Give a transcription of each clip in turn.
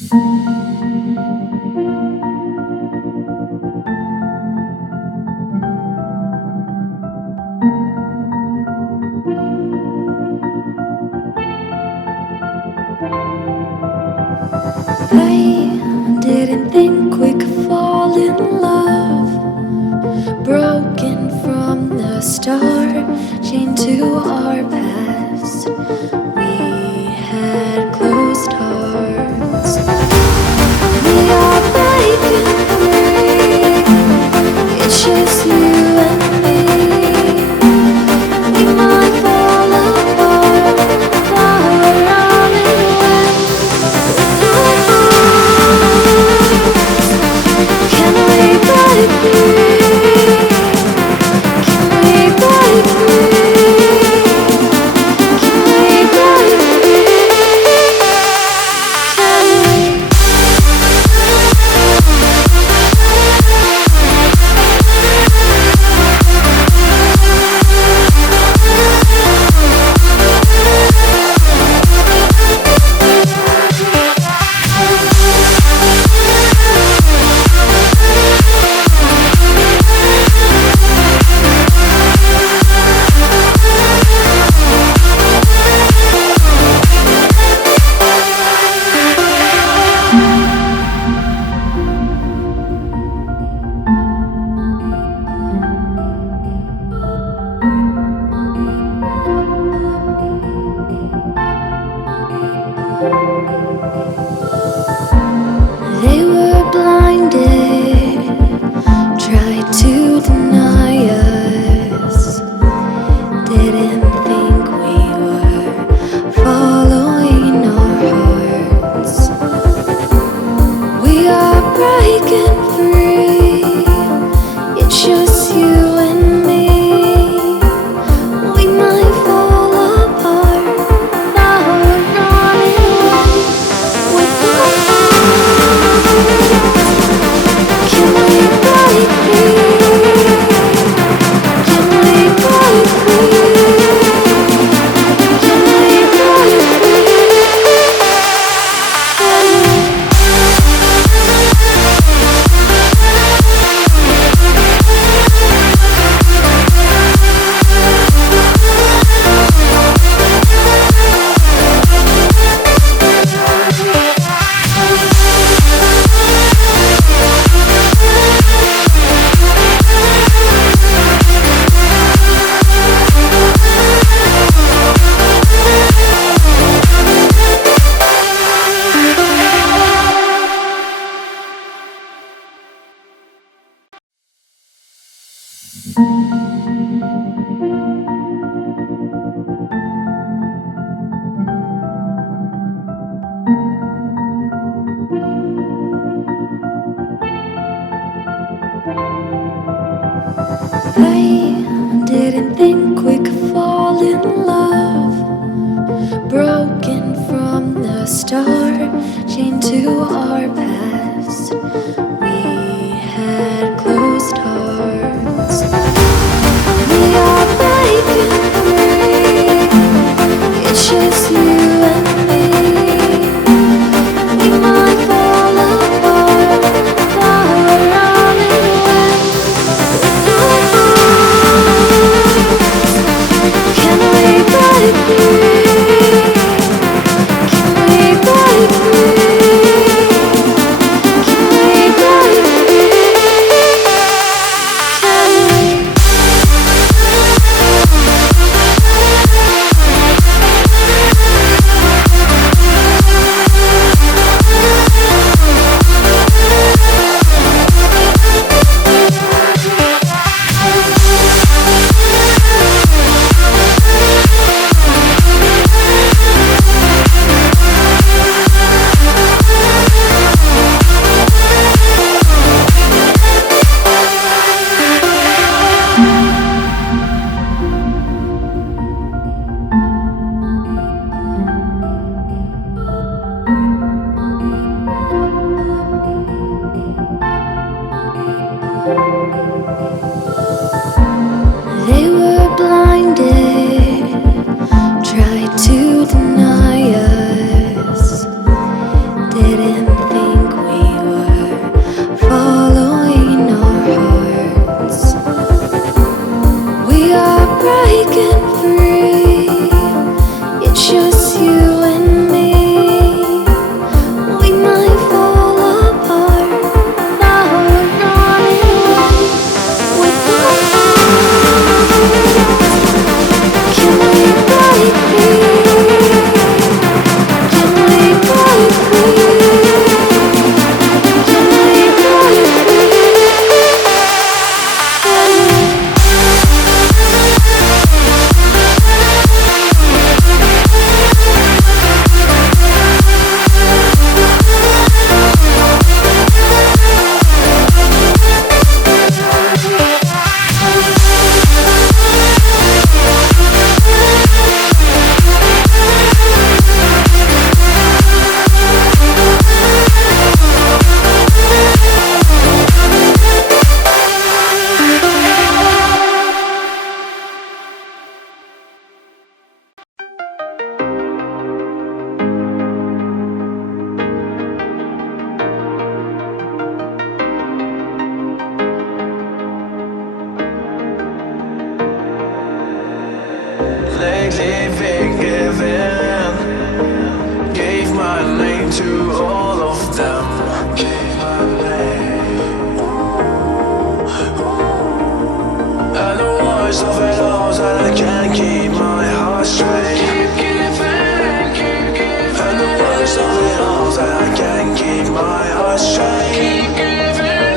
I didn't think we could fall in love. Broken from the start, chained to our past. We had closed hearts. We are breaking free. It's just you and me. We might fall apart, but we're running away with our hearts. Can we break free? Can we break free? Can we break free? Can we? They were blinded, tried to deny us. Didn't think we were following our hearts. We are breaking free. It's just you and me. We might fall apart, now we're running away with our hearts. Can we break free? Can we break free? Can we break free? Can we? I didn't think we could fall in love. Broken from the start, chained to our past. We had closed hearts. We are breaking free. It's just you and me. We might fall apart, but we're running away with our hearts. Can we break free? Can we break free? Can we break free? Can we? name to all of them. Keep my name. And the voice of it all that I can't keep my heart straight. Keep giving, keep giving. And the voice of it all that I can't keep my heart straight. Keep giving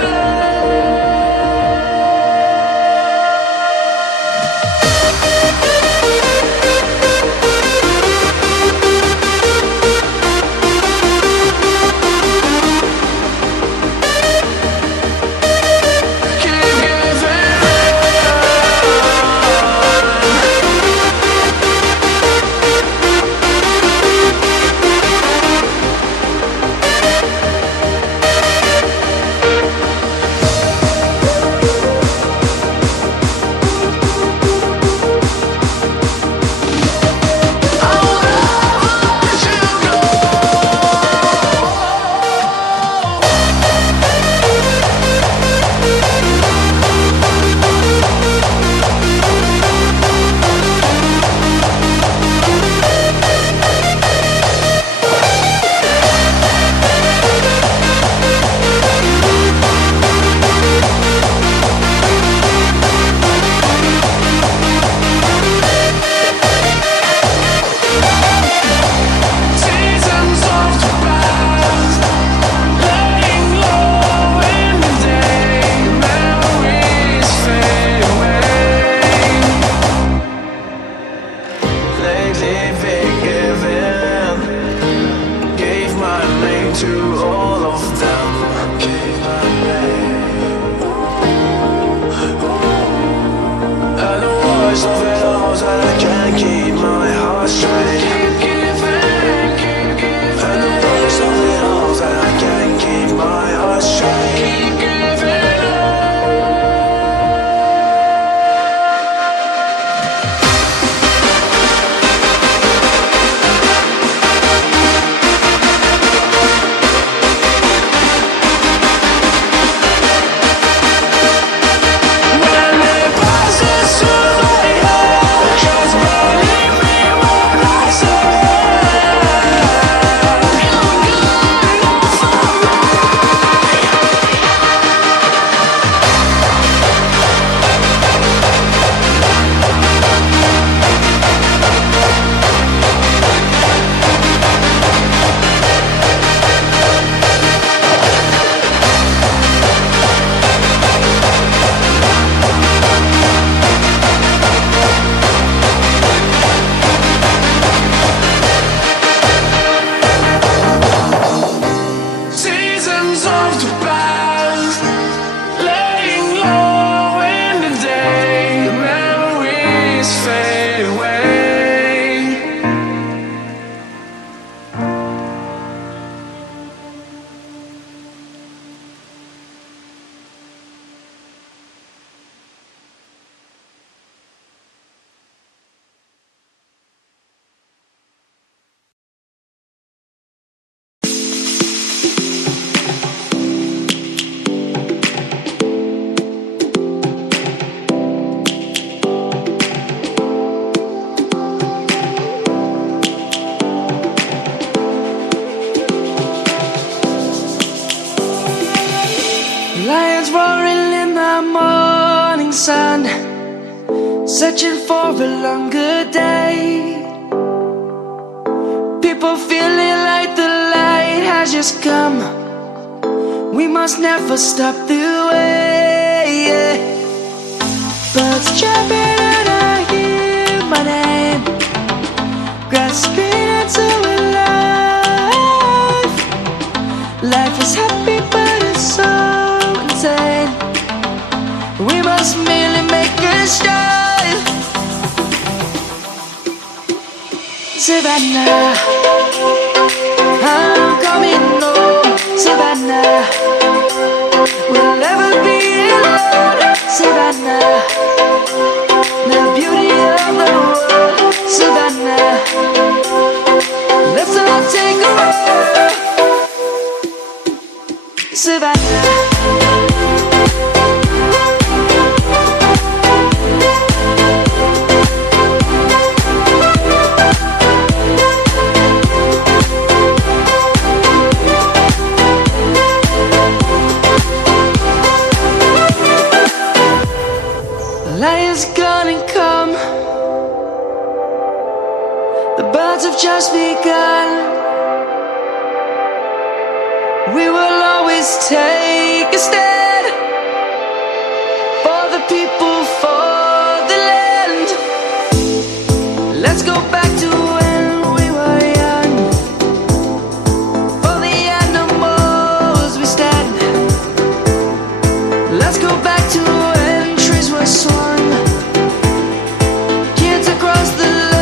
Lions roaring in the morning sun, searching for a longer day. People feeling like the light has just come. We must never stop the way. Birds chirping and I hear my name, grasping into a life. Life is happy but it's so insane. We must merely make a start. Savannah, I'm coming home. Savannah, we'll never be alone. Savannah, the beauty of the world. Savannah, let's all take a walk. Savannah. just begun. We will always take a stand for the people, for the land. Let's go back to when we were young. For the animals we stand. Let's go back to when trees were swung. Kids across the land.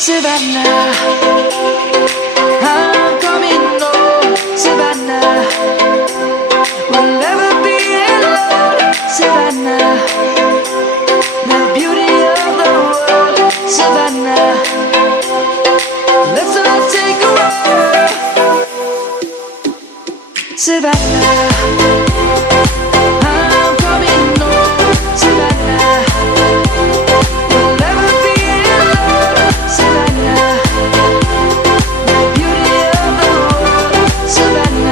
Savannah.